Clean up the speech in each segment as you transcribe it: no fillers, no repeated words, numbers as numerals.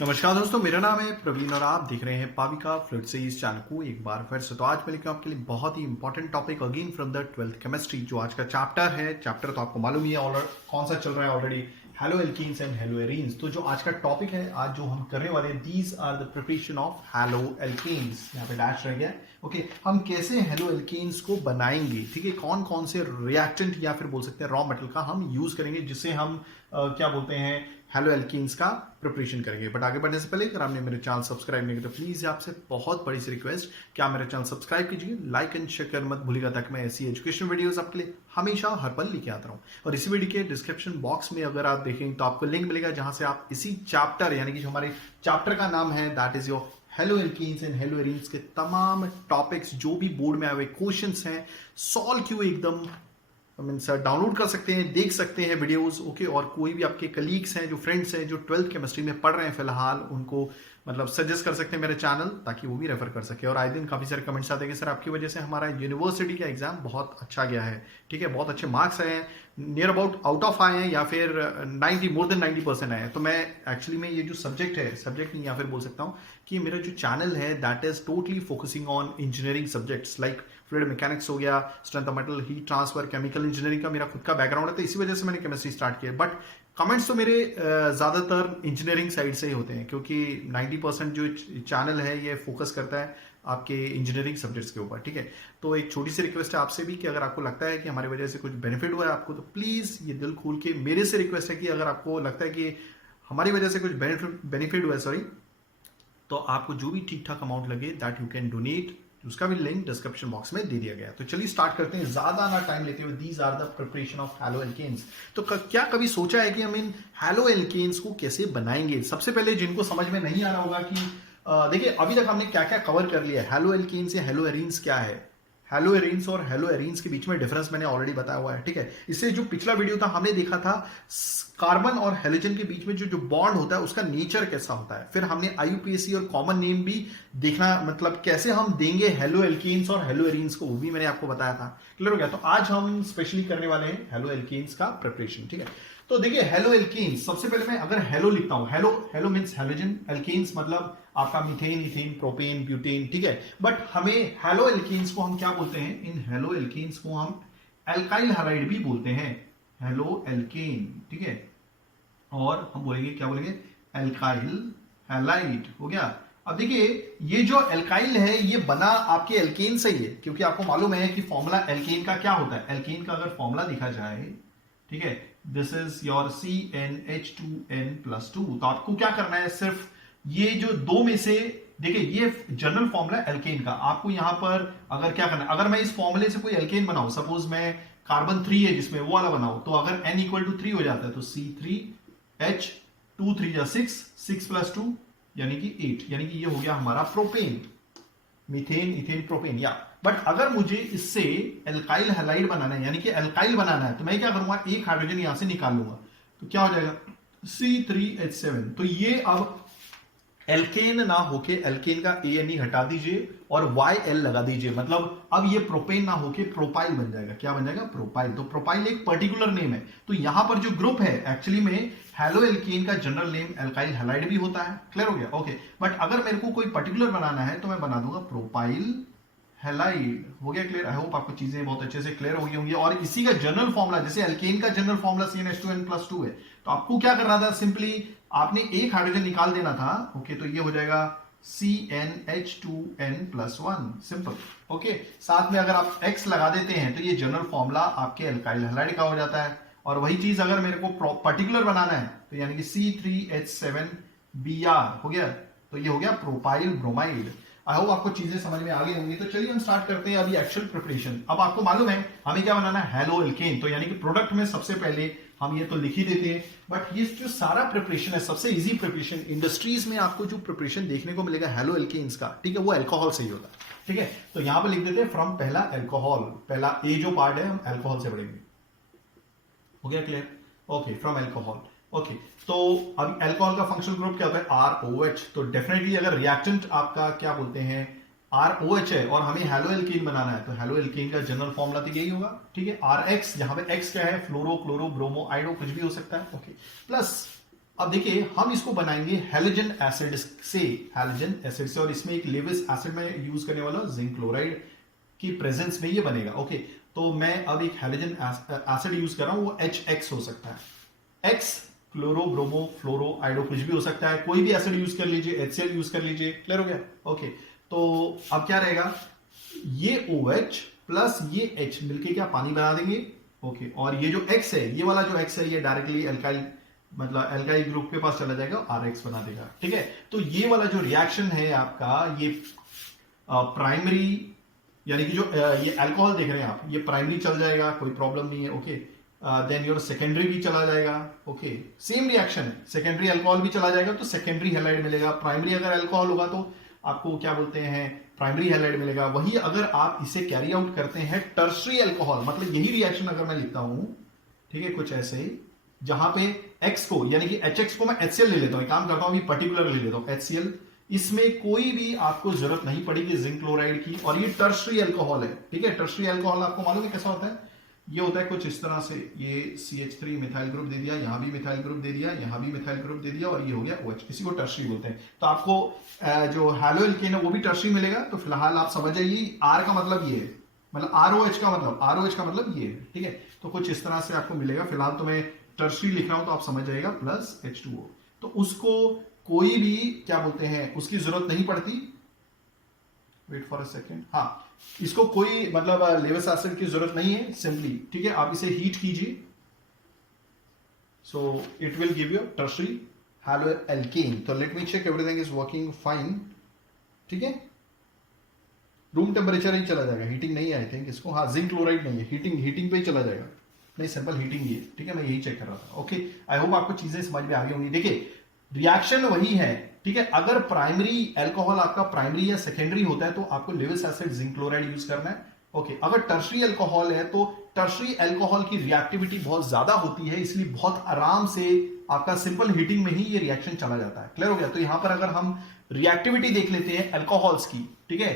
नमस्कार दोस्तों, मेरा नाम है प्रवीण और आप देख रहे हैं पाविका फ्लूइड से इस चैनल को एक बार फिर से। तो आज मैं लेकर आपके लिए बहुत ही important topic again from the 12th chemistry. जो आज का चैप्टर है, चैप्टर तो आपको मालूम ही है ऑलरेडी कौन सा चल रहा है already, hello alkenes and hello arenes. तो जो आज का टॉपिक है, आज जो हम करने वाले हैं, these are the preparation of halo alkenes. यहाँ पे डैश रह गया। ओके, हम कैसे हेलो एल्कीन्स को बनाएंगे, ठीक है, कौन कौन से रिएक्टेंट या फिर बोल सकते हैं रॉ मेटल का हम यूज करेंगे जिससे हम क्या बोलते हैं हेलो एल्कीन्स का प्रिपरेशन करेंगे। बट आगे बढ़ने से पहले अगर आपने मेरे चैनल सब्सक्राइब नहीं किया तो प्लीज आपसे बहुत बड़ी सी रिक्वेस्ट कि आप मेरे चैनल सब्सक्राइब कीजिए, लाइक एंड शेयर कर मत भूलिएगा, ताकि मैं ऐसी एजुकेशन वीडियोस आपके लिए हमेशा हर पल लेके आता रहूं। और इसी वीडियो के डिस्क्रिप्शन बॉक्स में अगर आप देखें तो आपको लिंक मिलेगा जहां से आप इसी चैप्टर यानी कि जो हमारे चैप्टर का नाम है that is your hello alkenes and hello arenes के तमाम टॉपिक्स जो भी बोर्ड में आए हुए क्वेश्चंस हैं सॉल्व किए एकदम मीन्स डाउनलोड कर सकते हैं, देख सकते हैं वीडियोस। ओके, और कोई भी आपके कलीग्स हैं, जो फ्रेंड्स हैं जो 12th केमिस्ट्री में पढ़ रहे हैं फिलहाल, उनको मतलब सजेस्ट कर सकते हैं मेरे चैनल, ताकि वो भी रेफर कर सके। और आए दिन काफी सारे कमेंट्स आते हैं कि सर आपकी वजह से हमारा यूनिवर्सिटी का एग्जाम बहुत अच्छा गया है, ठीक है, बहुत अच्छे मार्क्स आए हैं, नियर अबाउट आउट ऑफ आए हैं या फिर 90 मोर देन 90% आए हैं। तो मैं एक्चुअली में ये जो सब्जेक्ट है, सब्जेक्ट नहीं या फिर बोल सकता हूँ कि मेरा जो चैनल है that is totally focusing on engineering subjects like fluid mechanics हो गया, strength of metal, heat transfer, chemical engineering का मेरा खुद का बैकग्राउंड है। तो इसी वजह से मैंने केमिस्ट्री स्टार्ट किया। बट कमेंट्स तो मेरे ज्यादातर इंजीनियरिंग साइड से ही होते हैं, क्योंकि 90% जो चैनल है ये फोकस करता है आपके इंजीनियरिंग सब्जेक्ट्स के ऊपर, ठीक है। तो एक छोटी सी रिक्वेस्ट है आपसे भी कि अगर आपको लगता है कि हमारी वजह से कुछ बेनिफिट हुआ है आपको, तो प्लीज ये दिल खोल के मेरे से रिक्वेस्ट है कि अगर आपको लगता है कि हमारी वजह से कुछ बेनिफिट हुआ है, सॉरी, तो आपको जो भी ठीक ठाक अमाउंट लगे दैट यू कैन डोनेट, उसका भी लिंक डिस्क्रिप्शन बॉक्स में दे दिया गया है। तो चलिए स्टार्ट करते हैं, ज्यादा ना टाइम लेते हुए। These are the preparation of halo alkanes. तो क्या कभी सोचा है कि हम इन हेलो एल्केन्स को कैसे बनाएंगे? सबसे पहले जिनको समझ में नहीं आ रहा होगा कि देखिए अभी तक हमने क्या क्या कवर कर लिया है। हेलो एल्केन्स या हेलो एरीन्स क्या है, हेलो एरीन्स और हेलो एरीन्स के बीच में डिफरेंस मैंने ऑलरेडी बताया हुआ है, ठीक है। इससे जो पिछला वीडियो था हमने देखा था कार्बन और हेलोजन के बीच में जो जो बॉन्ड होता है उसका नेचर कैसा होता है। फिर हमने आईयूपीएसी और कॉमन नेम भी देखना, मतलब कैसे हम देंगे हेलो एल्केन्स और हेलो एरीन्स को, वो भी मैंने आपको बताया था। क्लियर हो गया? तो आज हम स्पेशली करने वाले हैं हेलो एल्केन्स का प्रिपरेशन, ठीक है। तो देखिए हेलो एल्केन्स, सबसे पहले मैं अगर हेलो लिखता हूं, halo halo means halogen, alkanes मतलब आपका मीथेन, इथेन, प्रोपेन, ब्यूटेन, ठीक है। बट हमें हेलो एल्केन्स को हम क्या बोलते हैं? इन हेलो एल्केन्स को हम एल्काइल हैलाइड भी बोलते हैं, हेलो एल्केन, ठीक है। और हम बोलेंगे, क्या बोलेंगे? एल्काइल हैलाइड, हो गया। अब देखिए ये जो एल्काइल है ये बना आपके एल्केन से ही है, क्योंकि आपको मालूम है कि फॉर्मूला एल्केन का क्या होता है। एल्केन का अगर फॉर्मूला देखा जाए, ठीक है, दिस इज योर CnH2n+2। तो आपको क्या करना है, सिर्फ ये जो दो में से, देखिए ये जनरल फॉर्मूला एल्केन का, आपको यहां पर अगर क्या करना है, अगर मैं इस फॉर्मूले से कोई एल्केन बनाऊं, सपोज मैं कार्बन 3 है जिसमें वो वाला बनाऊं, तो अगर n=3 हो जाता है तो C3H2 3 6, 6+2 यानी कि 8, यानी कि ये हो गया हमारा प्रोपेन, मीथेन, इथेन, प्रोपेन। या बट अगर मुझे इससे एल्काइल हैलाइड बनाना है, यानी कि एल्काइल बनाना है, तो मैं क्या करूंगा, एक हाइड्रोजन यहां से निकाल लूंगा, तो क्या हो जाएगा C3H7। तो ये अब एल्केन ना होके एल्केन का ANE हटा दीजिए और YL लगा दीजिए, मतलब अब ये प्रोपेन ना होके प्रोपाइल बन जाएगा। क्या बन जाएगा? प्रोपाइल। तो प्रोपाइल एक पर्टिकुलर नेम है। तो यहां पर जो ग्रुप है एक्चुअली में हेलो एल्केन का जनरल नेम एल्काइल हैलाइड भी होता है। क्लियर हो गया? ओके। बट अगर मेरे को कोई पर्टिकुलर बनाना है तो मैं बना दूंगा प्रोपाइल हैलाइड। हो गया क्लियर? आई होप आपको चीजें बहुत अच्छे से क्लियर हो गई होंगी। और इसी का जनरल फॉर्मूला, जैसे एल्केन का जनरल फॉर्मूला CnH2n+2 है, तो आपको क्या करना था, सिंपली आपने एक हाइड्रोजन निकाल देना था। ओके, तो ये हो जाएगा CnH2n+1, सिंपल। ओके, साथ में अगर आप X लगा देते हैं तो ये जनरल फॉर्मूला आपके एल्काइल हैलाइड का हो जाता है। और वही चीज अगर मेरे को पर्टिकुलर बनाना है तो यानी कि C3H7Br हो गया, तो ये हो गया प्रोपाइल ब्रोमाइड। आई होप आपको चीजें समझ में आ गई होंगी। तो चलिए हम स्टार्ट करते हैं अभी एक्चुअल प्रिपरेशन। अब आपको मालूम है हमें क्या बनाना है, हेलो एल्केन। तो यानी कि प्रोडक्ट में सबसे पहले हम ये तो लिख ही देते हैं, बट ये जो सारा प्रिपरेशन है, सबसे इजी प्रिपरेशन इंडस्ट्रीज में आपको जो प्रिपरेशन देखने को मिलेगा हेलो एल्केन्स का, ठीक है, वो अल्कोहल से ही होता है, ठीक है। तो यहां पर लिख देते हैं फ्रॉम पहला अल्कोहल, पहला ए जो पार्ट है हम अल्कोहल से पढ़ेंगे। हो गया clear? Okay, from alcohol. Okay, तो अब अल्कोहल का फंक्शनल ग्रुप क्या होता है? ROH। तो डेफिनेटली अगर रिएक्टेंट आपका क्या बोलते हैं ROH है और हमें हेलो एल्केन बनाना है, तो हेलो एल्केन का जनरल फॉर्मूला तो यही होगा, ठीक है। RX, यहां पे X क्या है? फ्लोरो, क्लोरो, ब्रोमो, आइडो, कुछ भी हो सकता है। ओके, प्लस अब देखिए हम इसको बनाएंगे हैलोजन एसिड से, हैलोजन एसिड से, और इसमें एक लेविस एसिड में यूज करने वाला जिंक क्लोराइड की प्रेजेंस में ये बनेगा। ओके, तो मैं अब एक हैलोजन एसिड यूज कर रहा हूं, वो HX हो सकता है, X क्लोरो ब्रोमो फ्लोरो आइडो कुछ भी हो सकता है, कोई भी एसिड यूज कर लीजिए, HCl यूज कर लीजिए। क्लियर हो गया? ओके, तो अब क्या रहेगा, ये OH प्लस ये H मिलके क्या पानी बना देंगे। ओके, और ये जो X है, ये वाला जो X है, ये डायरेक्टली एल्काइल मतलब एल्काइल ग्रुप के पास चला जाएगा, RH बना देगा। ठीक है, तो ये वाला जो रिएक्शन है आपका, ये प्राइमरी यानी कि जो ये अल्कोहल देख रहे हैं आप, ये प्राइमरी चल जाएगा, कोई प्रॉब्लम नहीं है। ओके, देन योर सेकेंडरी भी चला जाएगा। Okay, same reaction, secondary alcohol भी चला जाएगा तो सेकेंडरी हैलाइड मिलेगा। प्राइमरी अगर अल्कोहल होगा तो आपको क्या बोलते हैं, प्राइमरी हैलाइड मिलेगा। वही अगर आप इसे कैरी आउट करते हैं टर्शरी अल्कोहल, मतलब यही रिएक्शन अगर मैं लिखता हूं, ठीक है, कुछ ऐसे ही, जहां पे X को यानी कि HX को मैं HCl ले लेता हूं, काम करता हूं, पर्टिकुलर ले लेता हूं HCl, इसमें कोई भी आपको जरूरत नहीं पड़ेगी जिंक क्लोराइड की, और ये टर्शरी अल्कोहल है। ठीक है, टर्शरी अल्कोहल आपको मालूम है कैसा होता है, ये होता है कुछ इस तरह से, ये CH3 मिथाइल ग्रुप दे दिया, यहां भी मिथाइल ग्रुप दे दिया, यहां भी मिथाइल ग्रुप दे दिया, और ये हो गया OH, इसी को टर्शरी बोलते हैं। तो आपको जो हैलो एल्केन है वो भी टर्शरी मिलेगा। तो फिलहाल आप समझ जाइए, R का मतलब ये है, मतलब ROH का मतलब ये है। ठीक है, तो कुछ इस तरह से आपको मिलेगा। फिलहाल तो मैं टर्शरी लिख रहा हूं तो आप समझ जाएगा, प्लस H2O। तो उसको कोई भी क्या बोलते हैं, उसकी जरूरत नहीं पड़ती। वेट फॉर अ सेकेंड, हाँ, इसको कोई मतलब लेविस एसिड की जरूरत नहीं है, सिंपली। ठीक है, आप इसे हीट कीजिए, so it will give you tertiary haloalkane. तो let me check everything is working fine. ठीक है, रूम टेम्परेचर ही चला जाएगा, हीटिंग नहीं है आई थिंक इसको। हाँ, जिंक क्लोराइड नहीं है, हीटिंग पे ही चला जाएगा, नहीं सिंपल हीटिंग ही है। ठीक है, मैं यही चेक कर रहा था। ओके, आई होप आपको चीजें समझ में आ गई होंगी। देखिए रिएक्शन वही है। ठीक है, अगर प्राइमरी अल्कोहल आपका प्राइमरी या सेकेंडरी होता है तो आपको Lewis acid zinc chloride use करना है। ओके, अगर टर्शरी अल्कोहल है तो टर्शरी अल्कोहल की रिएक्टिविटी बहुत ज्यादा होती है, इसलिए बहुत आराम से आपका सिंपल हीटिंग में ही ये रिएक्शन चला जाता है। क्लियर हो गया? तो यहां पर अगर हम रिएक्टिविटी देख लेते हैं अल्कोहल्स की, ठीक है,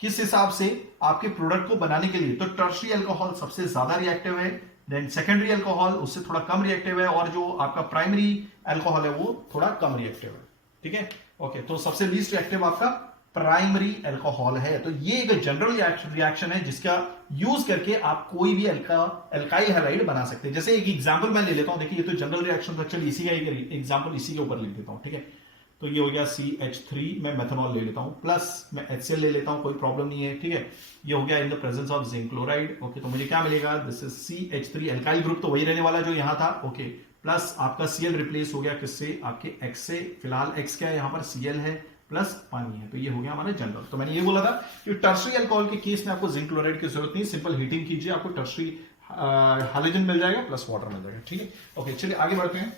किस हिसाब से आपके प्रोडक्ट को बनाने के लिए, तो टर्शरी अल्कोहल सबसे ज्यादा रिएक्टिव है, देन सेकेंडरी अल्कोहल उससे थोड़ा कम रिएक्टिव है, और जो आपका प्राइमरी अल्कोहल है वो थोड़ा कम रिएक्टिव है। ठीक है, ओके, तो सबसे लीस्ट रिएक्टिव आपका प्राइमरी अल्कोहल है। तो ये एक जनरल रिएक्शन है जिसका यूज करके आप कोई भी अल्काइल हैलाइड बना सकते हैं। जैसे एक एग्जांपल मैं ले लेता हूं, देखिए ये तो जनरल रिएक्शन था, चलिए इसी का एक एग्जांपल इसी के ऊपर लिख देता हूं। ठीक है, तो ये हो गया CH3, मैं मेथनॉल ले लेता हूं, प्लस मैं HCl ले लेता हूं, कोई प्रॉब्लम नहीं है। ठीक है, ये हो गया in the presence of zinc chloride. Okay, तो मुझे क्या मिलेगा, this is CH3, alkyl group तो वही रहने वाला जो यहां था। ओके, प्लस आपका Cl रिप्लेस हो गया किससे, आपके X से। फिलहाल X क्या है यहाँ पर, Cl है, प्लस पानी है, तो ये हो गया हमारा जनरल। तो मैंने ये बोला था कि टर्शरी अल्कोहल के केस में आपको जिंक क्लोराइड की जरूरत नहीं, सिंपल हीटिंग कीजिए, आपको टर्शरी हैलोजन मिल जाएगा प्लस वाटर मिल जाएगा। ठीक है, ओके, चलिए आगे बढ़ते हैं।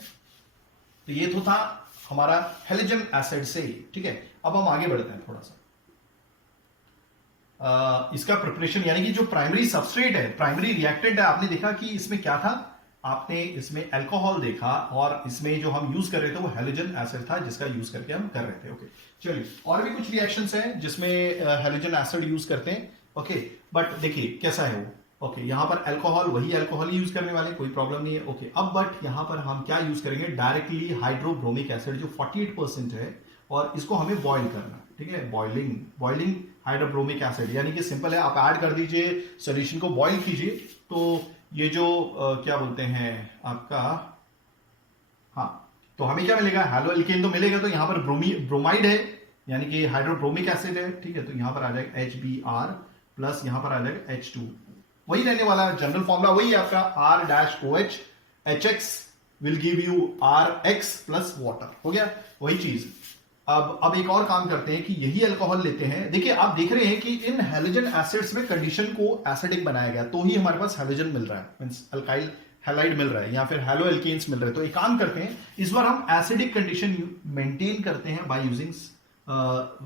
तो ये तो था हमारा हैलोजन एसिड से। ठीक है, अब हम आगे बढ़ते हैं थोड़ा सा। इसका प्रिपरेशन यानी कि जो प्राइमरी सबस्ट्रेट है, प्राइमरी रिएक्टेंट है, आपने देखा कि इसमें क्या था, आपने इसमें अल्कोहल देखा, और इसमें जो हम यूज कर रहे थे वो हैलोजन एसिड था जिसका यूज करके हम कर रहे थे। ओके, चलिए और भी कुछ रिएक्शंस हैं जिसमें हैलोजन एसिड यूज करते हैं। ओके, बट देखिए कैसा है वो। ओके, यहां पर अल्कोहल वही अल्कोहल यूज करने वाले, कोई प्रॉब्लम नहीं है। ओके, अब बट यहां पर हम क्या यूज करेंगे, डायरेक्टली हाइड्रोब्रोमिक एसिड जो 48% है, और इसको हमें बॉइल करना है। ठीक है, बॉइलिंग हाइड्रोब्रोमिक एसिड, यानी कि सिंपल है, आप ऐड कर दीजिए, सोल्यूशन को बॉइल कीजिए, तो ये जो क्या बोलते हैं आपका, हाँ, तो हमें क्या मिलेगा, हैलो एल्केन तो मिलेगा, तो यहां पर ब्रोमाइड है यानी कि हाइड्रोब्रोमिक एसिड है। ठीक है, तो यहां पर आ जाएगा HBr प्लस यहां पर आ जाएगा H2, वही रहने वाला जनरल फॉर्मूला वही है आपका, R-OH, HX will give you RX plus water, हो गया वही चीज। अब एक और काम करते हैं कि यही अल्कोहल लेते हैं। देखिए आप देख रहे हैं कि इन हैलोजन एसिड्स में कंडीशन को एसिडिक बनाया गया, तो ही हमारे पास हैलोजन मिल रहा है, मींस अल्काइल हैलाइड मिल रहा है, या फिर हैलो एल्केन्स मिल रहे हैं। तो एक काम करते हैं, इस बार हम एसिडिक कंडीशन मेंटेन करते हैं by using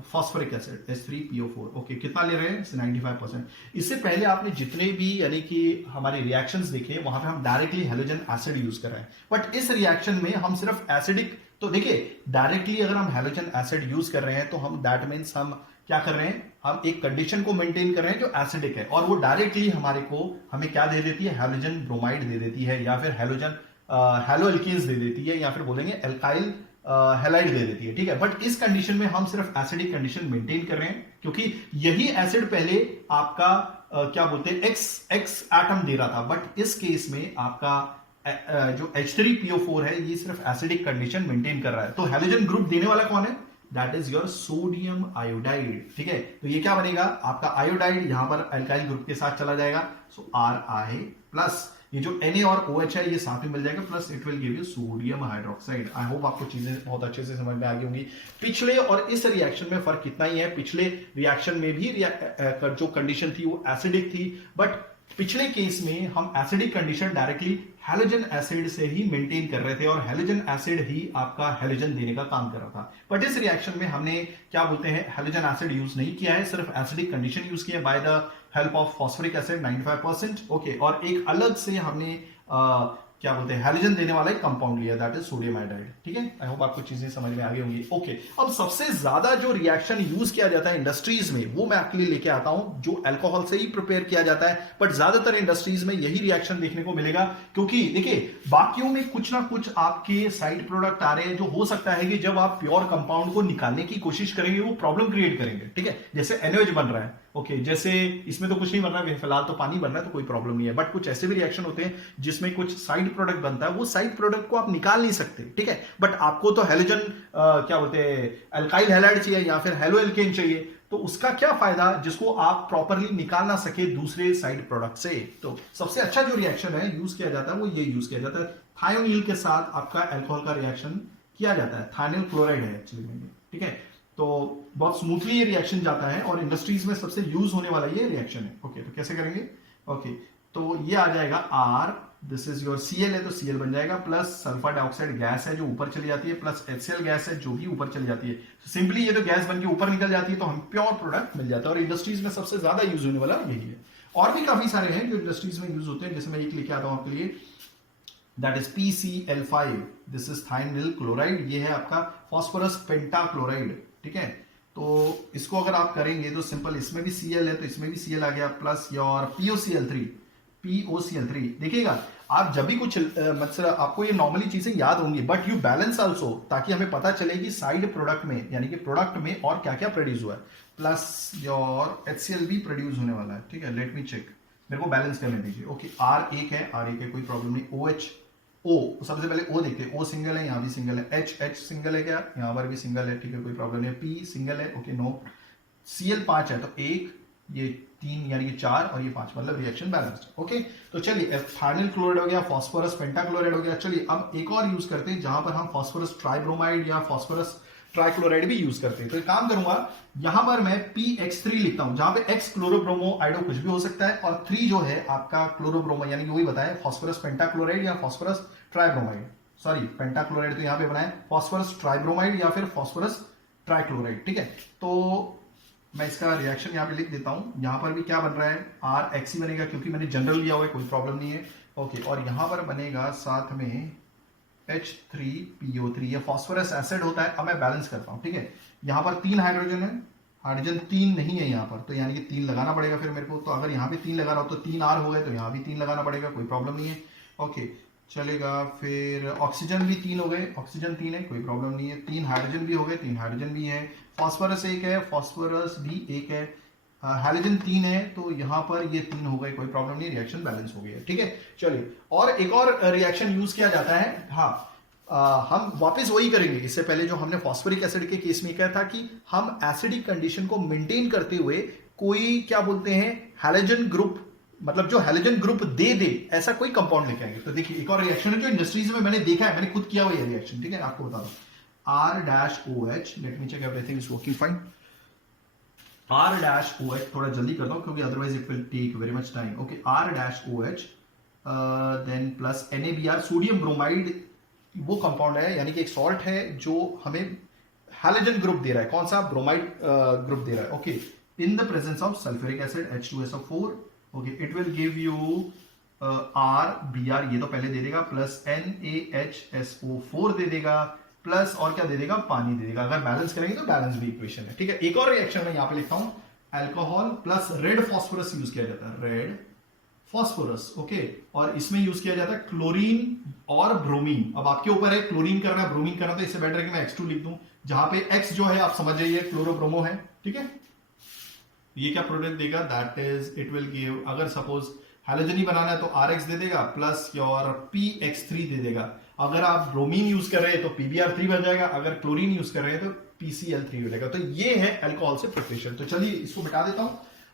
phosphoric acid H3PO4। Okay, कितना ले रहे हैं, 95%। इससे पहले आपने जितने भी यानी कि हमारे रिएक्शंस देखे, वहां पे हम डायरेक्टली हैलोजन एसिड यूज कर रहे हैं, बट इस रिएक्शन में हम सिर्फ एसिडिक। तो देखिए डायरेक्टली अगर हम हैलोजन एसिड यूज कर रहे हैं तो हम दैट मीन्स हम क्या कर रहे हैं, हम एक कंडीशन को मेंटेन कर रहे हैं जो एसिडिक है, और वो डायरेक्टली हमें क्या दे देती है, हैलोजन ब्रोमाइड दे देती है, या फिर हैलोजन हैलो एल्केन्स दे देती है, या फिर बोलेंगे एल्काइल हैलाइड दे देती है, ठीक है। बट इस कंडीशन में हम सिर्फ एसिडिक कंडीशन मेंटेन कर रहे हैं, क्योंकि यही एसिड पहले आपका क्या बोलते हैं एक्स एटम दे रहा था, बट इस केस में आपका जो H3PO4 है ये सिर्फ एसिडिक कंडीशन मेंटेन कर रहा है। तो हैलोजन ग्रुप देने वाला कौन है? That is your sodium iodide, ठीक है। तो ये क्या बनेगा आपका आयोडाइड, यहां पर अल्काइल ग्रुप के साथ चला जाएगा, सो Ri प्लस ये जो Na और OH है ये साथ में मिल जाएगा, plus it will give you sodium hydroxide. I hope आपको चीजें बहुत अच्छे से समझ में आ गई होंगी। पिछले और इस रिएक्शन में फर्क कितना ही है, पिछले रिएक्शन में भी जो कंडीशन थी वो एसिडिक थी, बट पिछले केस में हम acidic condition directly halogen acid से ही मेंटेन कर रहे थे, और हैलोजन एसिड ही आपका हैलोजन देने का काम कर रहा था। बट इस रिएक्शन में हमने क्या बोलते हैं हैलोजन एसिड यूज नहीं किया है, सिर्फ एसिडिक कंडीशन यूज किया by the help of phosphoric acid 95%, okay. और एक अलग से हमने क्या बोलते हैं हैलोजन देने वाला एक कंपाउंड लिया, दैट इज सोडियम आयोडाइड, ठीक है। आई होप आपको चीजें समझ में आ गई होंगी, ओके। अब सबसे ज्यादा जो रिएक्शन यूज किया जाता है इंडस्ट्रीज में वो मैं आपके लिए लेके आता हूं, जो अल्कोहल से ही प्रिपेयर किया जाता है, बट ज्यादातर इंडस्ट्रीज में यही रिएक्शन देखने को मिलेगा, क्योंकि देखिए बाकियों में कुछ ना कुछ आपके साइड प्रोडक्ट आ रहे हैं, जो हो सकता है कि जब आप प्योर कंपाउंड को निकालने की कोशिश करेंगे वो प्रॉब्लम क्रिएट करेंगे, ठीक है। जैसे NaOH बन रहा है, ओके, जैसे इसमें तो कुछ नहीं बन रहा है, फिलहाल तो पानी बन रहा है तो कोई प्रॉब्लम नहीं है, बट कुछ ऐसे भी रिएक्शन होते हैं जिसमें कुछ साइड प्रोडक्ट बनता है, वो साइड प्रोडक्ट को आप निकाल नहीं सकते, ठीक है। बट आपको तो हैलोजन क्या बोलते हैं अल्काइल हैलाइड चाहिए या फिर हैलो एल्केन चाहिए, तो उसका क्या फायदा जिसको आप प्रॉपरली निकाल ना सके दूसरे साइड प्रोडक्ट से। तो सबसे अच्छा जो रिएक्शन है यूज किया जाता है वो ये यूज किया जाता है, थायोनील के साथ आपका अल्कोहल का रिएक्शन किया जाता है, थायनिल क्लोराइड है एक्चुअली में, ठीक है। तो बहुत स्मूथली ये रिएक्शन जाता है और इंडस्ट्रीज में सबसे यूज होने वाला ये रिएक्शन है, ओके। तो कैसे करेंगे, ओके, तो ये आ जाएगा R, this is your Cl है तो Cl बन जाएगा, प्लस सल्फर डाइऑक्साइड गैस है जो ऊपर चली जाती है, प्लस HCl गैस है जो भी ऊपर चली जाती है। तो सिंपली ये तो गैस बन के ऊपर निकल जाती है, तो हम प्योर प्रोडक्ट मिल जाता है, और इंडस्ट्रीज में सबसे ज्यादा यूज होने वाला यही है। और भी काफी सारे हैं जो इंडस्ट्रीज में यूज होते हैं, जैसे मैं एक लिखे आता हूं आपके लिए, that is PCl5, this is thionyl chloride, ये है आपका फॉस्फोरस पेंटाक्लोराइड, ठीक है। तो इसको अगर आप करेंगे तो सिंपल, इसमें भी Cl है तो इसमें भी Cl आ गया, प्लस योर POCl3 देखिएगा आप जब भी कुछ मतलब आपको ये नॉर्मली चीजें याद होंगी, बट यू बैलेंस आल्सो, ताकि हमें पता चले कि साइड प्रोडक्ट में यानी कि प्रोडक्ट में और क्या क्या प्रोड्यूस हुआ है, प्लस योर HCl भी प्रोड्यूस होने वाला है, ठीक है। लेट मी चेक, मेरे को बैलेंस करने दीजिए, ओके। R1 है कोई प्रॉब्लम नहीं, OH O सबसे पहले O देखते हैं, O सिंगल है, यहाँ भी सिंगल है, H सिंगल है क्या, यहाँ पर भी सिंगल है, ठीक है, कोई प्रॉब्लम नहीं। P सिंगल है, ओके, नो। Cl 5 है तो 1, ये 3 यानी कि 4 और ये 5, मतलब रिएक्शन बैलेंस्ड, ओके। तो चलिए थायनिल क्लोराइड हो गया, फॉस्फोरस पेंटाक्लोराइड हो गया। चलिए अब एक और यूज करते हैं जहां पर हम फॉस्फोरस ट्राइब्रोमाइड या फॉस्फोरस ट्राइक्लोराइड भी यूज करते हैं। तो एक काम करूंगा, यहां पर मैं PX3 लिखता हूं, जहां पे X क्लोरोब्रोमो आइडो कुछ भी हो सकता है, और 3 जो है आपका क्लोरोब्रोमो, यानी कि वही बताएं फॉस्फोरस पेंटाक्लोराइड या फॉस्फोरस ट्राइब्रोमाइड, सॉरी पेंटाक्लोराइड तो यहां पे बनाए, फॉस्फोरस ट्राइब्रोमाइड या फिर फॉस्फोरस ट्राइक्लोराइड, ठीक है। तो मैं इसका रिएक्शन यहाँ पे लिख देता हूं, यहां पर भी क्या बन रहा है, RX ही बनेगा क्योंकि मैंने जनरल लिया हुआ है, कोई प्रॉब्लम नहीं है, ओके। और यहां पर बनेगा साथ में H3PO3, ये फॉस्फोरस एसिड होता है। अब मैं बैलेंस करता हूं, ठीक है। यहां पर 3 हाइड्रोजन है, हाइड्रोजन 3 नहीं है यहाँ पर, तो यानी कि 3 लगाना पड़ेगा फिर मेरे को। तो अगर यहाँ पे 3 लगा रहा हो तो 3 R हो गए, तो यहाँ भी 3 लगाना पड़ेगा, कोई प्रॉब्लम नहीं है, ओके, चलेगा। फिर ऑक्सीजन भी 3 हो गए, ऑक्सीजन 3 है, कोई प्रॉब्लम नहीं है। 3 हाइड्रोजन भी हो गए, 3 हाइड्रोजन भी है। फॉस्फोरस 1 है, फॉस्फोरस भी 1 है। हैलोजन 3 है, तो यहां पर ये 3 हो गए, कोई प्रॉब्लम नहीं, रिएक्शन बैलेंस हो गया, ठीक है। चलिए, और एक और रिएक्शन यूज किया जाता है, हाँ, हम वापस वही करेंगे। इससे पहले जो हमने फॉस्फोरिक एसिड के केस में कहा था कि हम एसिडिक कंडीशन को मेंटेन करते हुए कोई क्या बोलते हैं हैलोजन ग्रुप, मतलब जो हैलोजन ग्रुप दे दे ऐसा कोई कंपाउंड लेके आएंगे। तो देखिए एक और रिएक्शन है जो इंडस्ट्रीज में मैंने देखा है, मैंने खुद किया हुआ ये रिएक्शन, ठीक है, आपको बता दूं। R-OH, let me check everything is working fine. R-OH, थोड़ा जल्दी करता हूं क्योंकि otherwise it will take very much time, okay. R-OH then plus NaBr, sodium bromide वो कंपाउंड है, यानी कि एक सॉल्ट है जो हमें हैलोजन ग्रुप दे रहा है, कौन सा, ब्रोमाइड ग्रुप दे रहा है, okay. In the presence of sulphuric acid H2SO4, okay, it will give you RBr, ये तो पहले दे देगा, प्लस NaHSO4 दे देगा, प्लस और क्या दे देगा, पानी दे देगा। अगर बैलेंस करेंगे तो बैलेंस भी इक्वेशन है, ठीक है। एक और रिएक्शन में यहां पे लिखता हूं, alcohol plus red phosphorus use किया जाता है, रेड फॉस्फोरस, ओके। और इसमें यूज किया जाता है क्लोरीन और ब्रोमीन। अब आपके ऊपर है क्लोरीन करना है ब्रोमीन करना, तो इससे बेटर है कि मैं X2 लिख दूं, जहां पे X जो है आप समझ जाइए क्लोरोब्रोमो है, ठीक है। ये क्या प्रोडक्ट देगा, that is it will give, अगर सपोज हैलोजन ही बनाना है तो RX दे देगा प्लस योर PX3 दे देगा। अगर आप ब्रोमीन यूज कर रहे हैं तो PBr3 बन जाएगा, अगर क्लोरीन यूज कर रहे हैं तो PCl3 बनेगा। तो ये है अल्कोहल से प्रिपरेशन। तो चलिए इसको मिटा देता हूं,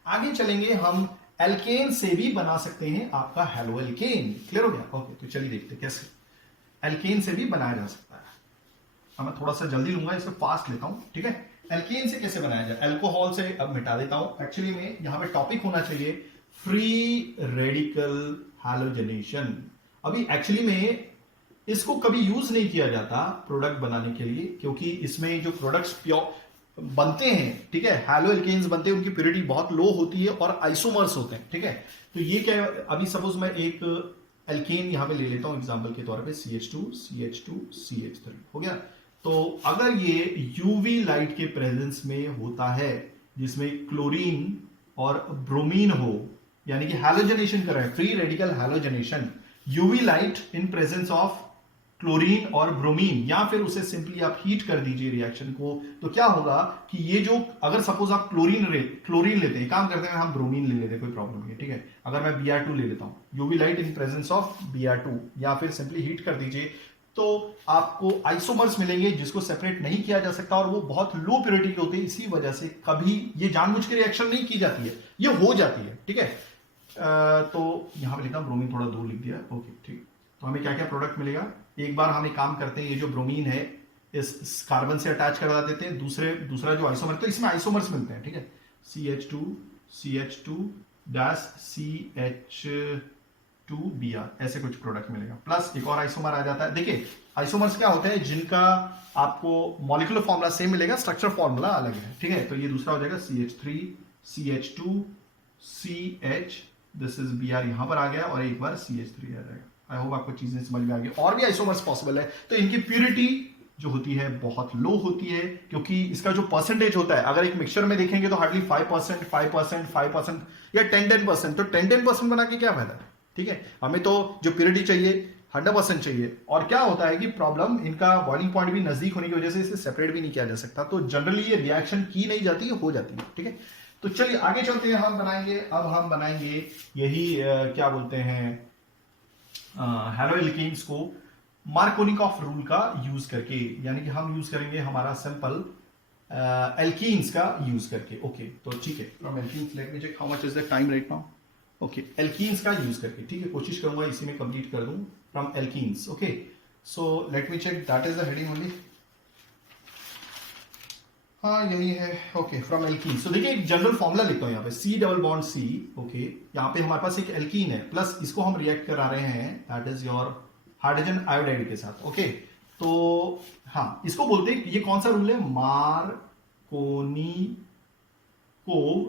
आगे चलेंगे। हम एल्केन से भी बना सकते हैं आपका हेलो एल्केन। क्लियर हो गया, ओके। तो चलिए देखते हैं कैसे एल्केन से भी बनाया जा सकता है। अब मैं थोड़ा सा जल्दी लूंगा, इसे फास्ट लेता हूं, ठीक है। एल्केन से कैसे बनाया जाए, अल्कोहल से अब मिटा देता हूं। एक्चुअली में यहां पे टॉपिक होना चाहिए फ्री रेडिकल हैलोजनेशन। अभी एक्चुअली में इसको कभी यूज नहीं किया जाता प्रोडक्ट बनाने के लिए, क्योंकि इसमें जो प्रोडक्ट्स प्योर बनते हैं, ठीक है, हैलो एल्केन्स बनते हैं, उनकी प्योरिटी बहुत लो होती है और आइसोमर्स होते हैं, ठीक है। तो ये क्या है, अभी सपोज मैं एक एल्केन यहां पे ले लेता हूं एग्जांपल के तौर पे, CH2 CH2 CH3 हो गया। तो अगर ये यूवी लाइट के प्रेजेंस में होता है, जिसमें क्लोरीन और ब्रोमीन हो, यानी कि हैलोजनेशन कर रहे हैं, free radical halogenation, UV light in presence of chlorine और ब्रोमीन, या फिर उसे सिंपली आप हीट कर दीजिए रिएक्शन को, तो क्या होगा कि ये जो, अगर सपोज आप क्लोरीन लेते हैं, काम करते हैं हम ब्रोमीन ले लेते हैं, कोई प्रॉब्लम नहीं है, ठीक है। अगर मैं Br2 ले लेता हूं, UV light in presence of Br2, या फिर सिंपली हीट कर दीजिए, तो आपको आइसोमर्स मिलेंगे जिसको सेपरेट नहीं किया जा सकता, और वो बहुत लो प्योरिटी के होते हैं। इसी वजह से कभी ये जानबूझ के रिएक्शन नहीं की जाती है, ये हो जाती है, ठीक है। तो यहां पे लिखा ब्रोमीन, थोड़ा दूर लिख दिया, ओके ठीक। तो हमें क्या क्या प्रोडक्ट मिलेगा, एक बार हम एक काम करते हैं, ये जो ब्रोमीन है इस कार्बन से अटैच करा देते हैं, दूसरा जो आइसोमर, तो इसमें आइसोमर्स मिलते हैं, ठीक है। CH2 CH2 CH2Br, ऐसे कुछ प्रोडक्ट मिलेगा, प्लस एक और आइसोमर आ जाता है। देखिए आइसोमर्स क्या होते हैं, जिनका आपको मॉलिक्यूलर फॉर्मूला सेम मिलेगा, स्ट्रक्चर फॉर्मूला अलग है, ठीक है। तो ये दूसरा हो जाएगा CH3 CH2 CH, this is Br, यहां पर आ गया, और एक बार CH3 आ जाएगा। आई होप आपको चीजें समझ में आ गई। और भी आइसोमर्स पॉसिबल है, तो इनकी प्यूरिटी जो होती है बहुत लो होती है, क्योंकि इसका जो परसेंटेज होता है, अगर एक मिक्सचर में देखेंगे तो हार्डली 5% 5% 5% या 10% तो 10% बना के क्या फायदा है, ठीक है। हमें तो जो प्योरिटी चाहिए 100% चाहिए। और क्या होता है कि प्रॉब्लम, इनका बॉइलिंग पॉइंट भी नजदीक होने की वजह से इसे सेपरेट भी नहीं किया जा सकता, तो जनरली ये रिएक्शन की नहीं जाती है, हो जाती है, ठीक है। तो चलिए आगे चलते हैं, हम बनाएंगे, अब हम बनाएंगे यही क्या बोलते हैं, हेलो एल्केन्स को मार्कोनिकॉफ रूल का यूज करके, यानी कि हम यूज करेंगे हमारा सिंपल एल्कीन्स का यूज करके, ओके। तो ठीक है, from alkenes, let me check how much is the time right now, okay. Alkenes का यूज करके, ठीक है, कोशिश करूंगा इसी में कंप्लीट कर दूं, from alkenes, okay. So let me check, that is the heading only, हाँ यही है, ओके, फ्रॉम एल्कीन। सो देखिए एक जनरल फॉर्मूला लिखता हूं यहाँ पे, C double bond C, okay. यहाँ पे हमारे पास एक एल्कीन है, प्लस इसको हम रिएक्ट करा रहे हैं, that is your hydrogen iodide के साथ, ओके। तो हाँ, इसको बोलते हैं, ये कौन सा रूल है, मार्कोनिको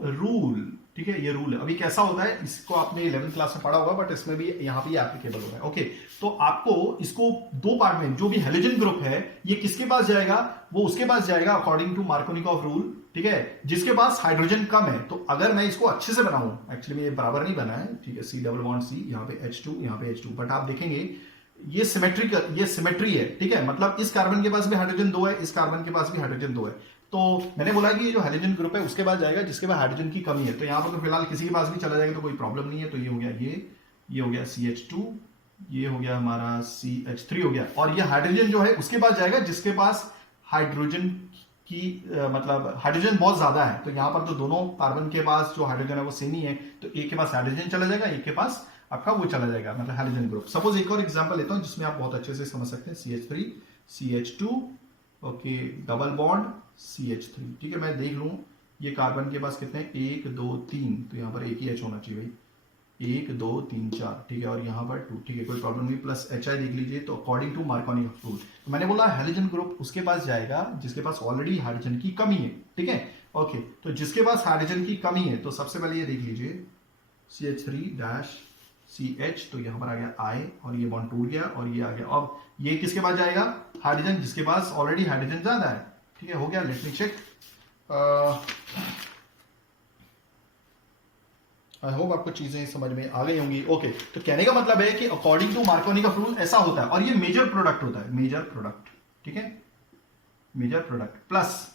रूल, ठीक है, ये रूल है। अभी कैसा होता है, इसको आपने 11th क्लास में पढ़ा होगा, बट इसमें भी यहाँ पे एप्लीकेबल हो रहा है, ओके। तो आपको इसको दो पार्ट में, जो भी हेलोजन ग्रुप है ये किसके पास जाएगा, वो उसके पास जाएगा अकॉर्डिंग टू मार्कोनिकॉफ रूल, ठीक है, जिसके पास हाइड्रोजन कम है। तो अगर मैं इसको अच्छे से बनाऊं, एक्चुअली ये बराबर नहीं बना है, ठीक है, C डबल बॉन्ड C, यहाँ पे H2 यहाँ पे H2, बट आप देखेंगे ये सिमेट्री है, ठीक है। मतलब इस कार्बन के पास भी हाइड्रोजन 2 है, इस कार्बन के पास भी हाइड्रोजन 2 है। तो मैंने बोला कि ये जो हाइड्रोजन ग्रुप है उसके पास जाएगा जिसके पास हाइड्रोजन की कमी है। तो यहाँ पर तो फिलहाल किसी के पास भी चला जाएगा तो कोई प्रॉब्लम नहीं है। तो ये हो गया, ये हो गया CH2, ये हो गया हमारा CH3 हो गया, और ये हाइड्रोजन जो है उसके पास जाएगा जिसके पास हाइड्रोजन की मतलब हाइड्रोजन बहुत ज्यादा है। तो यहाँ पर तो दोनों कार्बन के पास जो हाइड्रोजन है वो सेम ही है, तो एक के पास हाइड्रोजन चला जाएगा, एक के पास आपका वो चला जाएगा, मतलब हाइड्रोजन ग्रुप। सपोज एक और एग्जांपल लेता हूं जिसमें आप बहुत अच्छे से समझ सकते हैं, CH3 CH2, okay, double bond CH3, ठीक है। मैं देख लूं ये कार्बन के पास कितने, 1 2 3, तो यहाँ पर एक ही H होना चाहिए भाई, 1 2 3 4, ठीक है, और यहाँ पर 2, ठीक है, कोई प्रॉब्लम नहीं, प्लस HI देख लीजिए। तो अकॉर्डिंग टू मार्कोनिकॉफ रूल, तो मैंने बोला हाइड्रोजन ग्रुप उसके पास जाएगा जिसके पास ऑलरेडी हाइड्रोजन की कमी है, ठीक है, ओके। तो जिसके पास हाइड्रोजन की कमी है, तो सबसे पहले ये देख लीजिए CH3-CH, तो यहाँ पर आ गया I, और ये बॉन्ड टूट गया, और ये आ गया। अब ये किसके पास जाएगा, हाइड्रोजन जिसके पास ऑलरेडी हाइड्रोजन ज्यादा है, ठीक है, हो गया। Let me check, I hope आपको चीजें समझ में आ गई होंगी। ओके, तो कहने का मतलब है कि अकॉर्डिंग टू मार्कोनिकॉफ रूल ऐसा होता है, और ये मेजर प्रोडक्ट होता है, मेजर प्रोडक्ट, ठीक है, मेजर प्रोडक्ट प्लस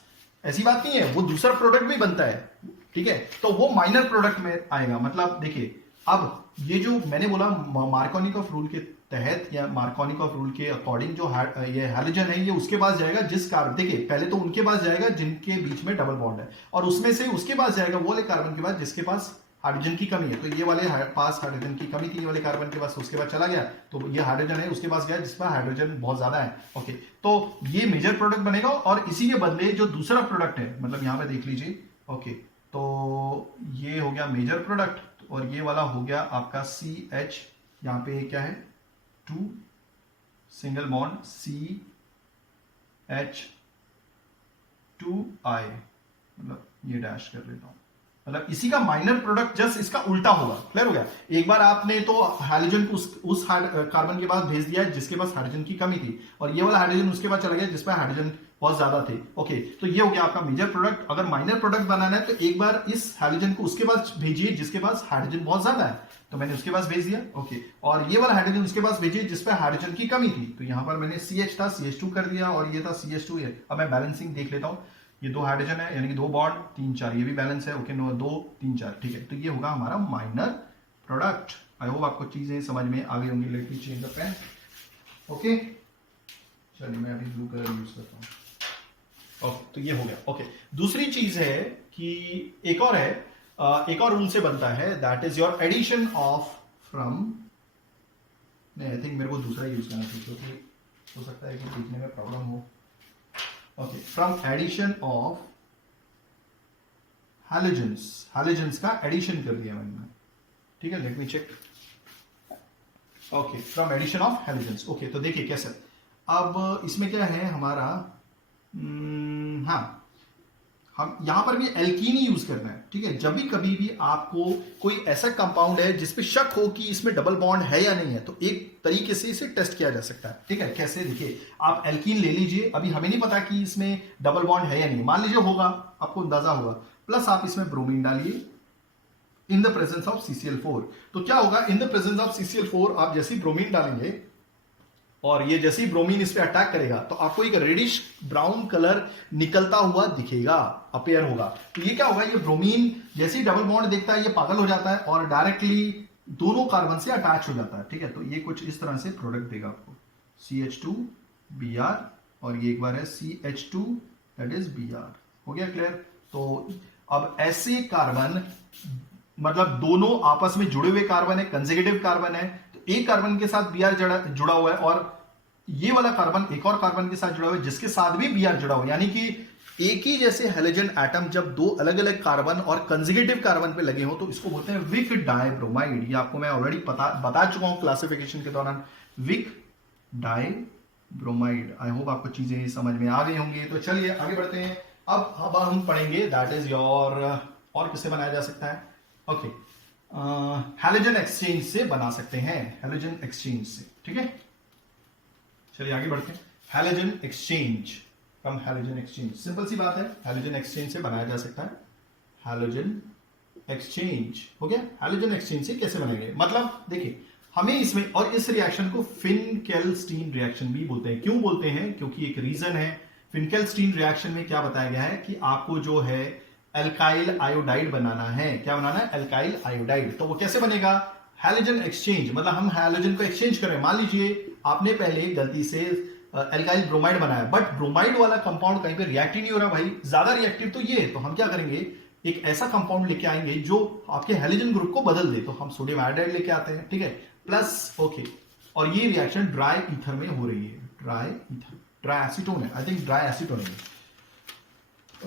ऐसी बात नहीं है वो दूसरा प्रोडक्ट भी बनता है, ठीक है, तो वो माइनर प्रोडक्ट में आएगा। मतलब देखिए, अब ये जो मैंने बोला मार्कोनिकॉफ रूल के तहत या मार्कोनिकॉफ रूल के अकॉर्डिंग जो ये हैलोजन है ये उसके पास जाएगा जिस कार्बन, देखिए पहले तो उनके पास जाएगा जिनके बीच में डबल बॉन्ड है, और उसमें से उसके पास जाएगा वो वाले कार्बन के पास जिसके पास हाइड्रोजन की कमी है। तो ये वाले पास हाइड्रोजन की कमी थी, ये वाले कार्बन के पास, उसके बाद चला गया, तो ये हाइड्रोजन है उसके पास गया जिसमें हाइड्रोजन बहुत ज्यादा है। ओके, तो ये मेजर प्रोडक्ट बनेगा, और इसी के बदले जो दूसरा प्रोडक्ट है, मतलब यहां पे देख लीजिए। ओके, तो ये हो गया मेजर प्रोडक्ट, और ये वाला हो गया आपका CH, यहां पे क्या है 2 सिंगल बॉन्ड CH2I, मतलब ये डैश कर लेता हूं, मतलब इसी का माइनर प्रोडक्ट जस्ट इसका उल्टा होगा। क्लियर हो गया? एक बार आपने तो हाइड्रोजन को उस कार्बन के पास भेज दिया जिसके पास हाइड्रोजन की कमी थी, और ये वाला हाइड्रोजन उसके पास चला गया जिसमें हाइड्रोजन बहुत ज्यादा थे। ओके, तो ये हो गया आपका मेजर प्रोडक्ट। अगर माइनर प्रोडक्ट बनाना है तो एक बार इस हाइड्रोजन को उसके पास भेजिए जिसके पास हाइड्रोजन बहुत ज्यादा है, तो मैंने उसके पास भेज दिया। ओके, और ये वाला हाइड्रोजन उसके पास भेजिए जिसपे हाइड्रोजन की कमी थी, तो यहां पर मैंने CH था CH2 कर दिया, और ये था CH2 है। अब मैं बैलेंसिंग देख लेता हूं, ये 2 हाइड्रोजन है यानी कि 2 बॉन्ड 3 4, ये भी बैलेंस है। ओके, 2 3 4, ठीक है, तो ये होगा हमारा माइनर प्रोडक्ट। आई होप आपको चीजें समझ में आ गई होंगी। Let me change the pen. Okay, चलिए मैं अभी ब्लू कलर यूज करता हूं। ओके, तो ये हो गया। ओके, दूसरी चीज है कि एक और है, एक और रूल से बनता है, that is your addition of from, नहीं आई थिंक मेरे को दूसरा यूज करना चाहिए क्योंकि हो सकता है कि लिखने में प्रॉब्लम हो। Okay, from addition of halogens, halogens का एडिशन कर दिया मैंने, ठीक है, let me check. Okay, from addition of halogens. Okay, तो देखिए कैसे, अब इसमें क्या है हमारा, हाँ, हम यहां पर भी एल्कीन ही यूज करना है, ठीक है। जब भी कभी भी आपको कोई ऐसा कंपाउंड है जिसपे शक हो कि इसमें डबल बॉन्ड है या नहीं है, तो एक तरीके से इसे टेस्ट किया जा सकता है, ठीक है। कैसे, देखिए आप एल्कीन ले लीजिए, अभी हमें नहीं पता कि इसमें डबल बॉन्ड है या नहीं, मान लीजिए होगा, आपको अंदाजा होगा, प्लस आप इसमें ब्रोमीन डालिए in the presence of CCl4, तो क्या होगा, in the presence of CCl4 आप जैसे ब्रोमीन डालेंगे और ये जैसे ही ब्रोमीन इस पे अटैक करेगा तो आपको एक रेडिश ब्राउन कलर निकलता हुआ दिखेगा, अपेयर होगा। तो ये क्या होगा, ये ब्रोमीन जैसे ही डबल बॉन्ड देखता है ये पागल हो जाता है और डायरेक्टली दोनों कार्बन से अटैच हो जाता है, ठीक है। तो ये कुछ इस तरह से प्रोडक्ट देगा आपको, CH2Br, और ये एक बार है CH2 दैट इज Br। हो गया क्लियर? तो अब ऐसे कार्बन, मतलब दोनों आपस में जुड़े हुए कार्बन है, कंसेक्यूटिव कार्बन है, एक कार्बन के साथ Br जुड़ा हुआ है और ये वाला कार्बन एक और कार्बन के साथ जुड़ा हुआ है जिसके साथ भी Br जुड़ा हुआ है, यानी कि एक ही जैसे हैलोजन एटम जब दो अलग अलग कार्बन और कंसेक्यूटिव कार्बन पे लगे हो तो इसको बोलते हैं विक डाइब्रोमाइड। ये आपको मैं ऑलरेडी बता चुका हूं क्लासिफिकेशन के दौरान, विक डाइब्रोमाइड। आई होप आपको चीजें समझ में आ गई होंगी। तो चलिए आगे बढ़ते हैं। अब हम पढ़ेंगे दैट इज योर, और किससे बनाया जा सकता है, ओके, हैलोजन एक्सचेंज से बना सकते हैं, हैलोजन एक्सचेंज से, ठीक है। चलिए आगे बढ़ते हैं। Halogen exchange, from halogen exchange, simple सी बात है, हैलोजन एक्सचेंज से बनाया जा सकता है। हैलोजन एक्सचेंज हो गया। हैलोजन एक्सचेंज से कैसे बनाएंगे, मतलब देखिए हमें इसमें, और इस रिएक्शन को फिनकेल्स्टीन रिएक्शन भी बोलते हैं। क्यों बोलते हैं, क्योंकि एक रीजन है। फिनकेल्स्टीन रिएक्शन में क्या बताया गया है कि आपको जो है एल्काइल आयोडाइड बनाना है। क्या बनाना है, एल्काइल आयोडाइड। तो वो कैसे बनेगा, हैलोजन एक्सचेंज, मतलब हम हैलोजन को एक्सचेंज करें। मान लीजिए आपने पहले गलती से एल्काइल ब्रोमाइड बनाया, बट ब्रोमाइड वाला कंपाउंड कहीं पे रिएक्ट ही नहीं हो रहा भाई, ज्यादा रिएक्टिव तो ये, तो हम क्या करेंगे, एक ऐसा कंपाउंड लेके आएंगे जो आपके हैलोजन ग्रुप को बदल दे। तो हम सोडियम आयोडाइड लेके आते हैं, ठीक है, प्लस ओके, और ये रिएक्शन ड्राई ईथर में हो रही है, ड्राई ईथर, ड्राई एसीटोन है, आई थिंक ड्राई एसीटोन है।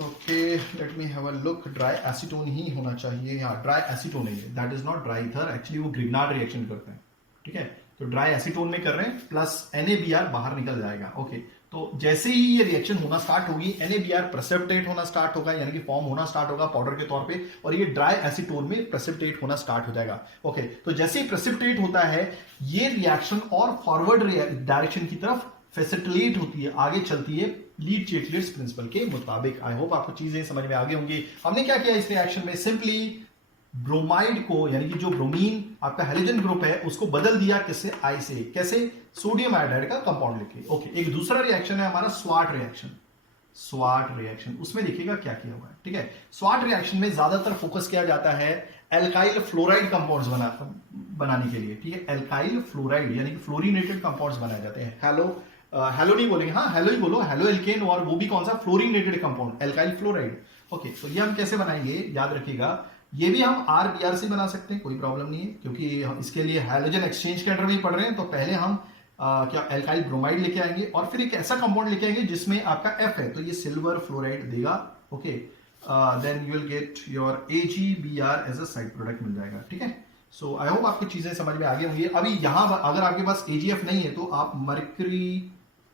Okay, let me have a look, dry acetone ही होना चाहिए, हाँ ड्राई एसीटोन है, that is not dry ether, actually वो ग्रिग्नार्ड रिएक्शन करते हैं, ठीक है। तो ड्राई एसीटोन में कर रहे हैं, प्लस NaBr बाहर निकल जाएगा। ओके, तो जैसे ही ये रिएक्शन होना स्टार्ट होगी, NaBr प्रेसिपिटेट होना स्टार्ट होगा, यानी कि फॉर्म होना स्टार्ट होगा पाउडर के तौर पे, और ये ड्राई एसीटोन में प्रेसिपिटेट होना स्टार्ट हो जाएगा। ओके, तो जैसे ही प्रेसिपिटेट होता है ये रिएक्शन और फॉरवर्ड डायरेक्शन की तरफ फैसिलिटेट होती है, आगे चलती है लीड चेटलेट्स प्रिंसिपल के मुताबिक। आई होप आपको चीजें समझ में आ गई होंगी। हमने क्या किया इस रिएक्शन में, सिंपली ब्रोमाइड को, यानी कि जो ब्रोमीन आपका हेलोजन ग्रुप है उसको बदल दिया किससे, आई से। कैसे, सोडियम आयोडाइड का कंपाउंड लेके। ओके, एक दूसरा रिएक्शन है हमारा स्वाट रिएक्शन। स्वाट रिएक्शन, उसमें देखिएगा क्या किया हुआ है, ठीक है। स्वाट रिएक्शन में ज्यादातर फोकस किया जाता है एल्काइल फ्लोराइड कंपाउंड्स बनाने के लिए, ठीक है। एल्काइल फ्लोराइड यानी कि फ्लोरीनेटेड कंपाउंड्स बनाए जाते हैं। हेलो नहीं बोलेंगे, हाँ हेलो ही बोलो, हेलो एल्केन, और वो भी कौन सा, फ्लोरीनेटेड कंपाउंड, एल्काइल फ्लोराइड। ओके, तो ये हम कैसे बनाएंगे, याद रखिएगा, ये भी हम RBr से बना सकते हैं, कोई प्रॉब्लम नहीं है, क्योंकि हम इसके लिए हैलोजन एक्सचेंज के अंडर भी पढ़ रहे हैं। तो पहले हम क्या एल्काइल ब्रोमाइड लेके आएंगे और फिर एक ऐसा कंपाउंड लेके आएंगे जिसमें आपका F है, तो ये सिल्वर फ्लोराइड देगा। Okay, then you will get your AgBr as a side product मिल जाएगा, ठीक है। सो आई होप आपकी चीजें समझ में आ गई होंगी। अभी यहां अगर आपके पास AgF नहीं है तो आप मर्करी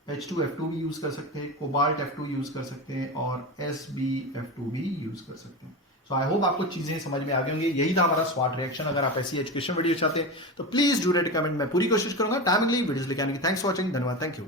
H2F2 भी यूज कर सकते हैं, कोबाल्ट F2 यूज कर सकते हैं और SbF2 भी यूज कर सकते हैं। सो आई होप आपको चीजें समझ में आ गई होंगी। यही था हमारा स्वाट रिएक्शन। अगर आप ऐसी एजुकेशन वीडियो चाहते हैं तो प्लीज डू रेट कमेंट, मैं पूरी कोशिश करूंगा टाइम वीडियोस लेके आने की। थैंक्स फॉर वॉचिंग, धन्यवाद, थैंक यू।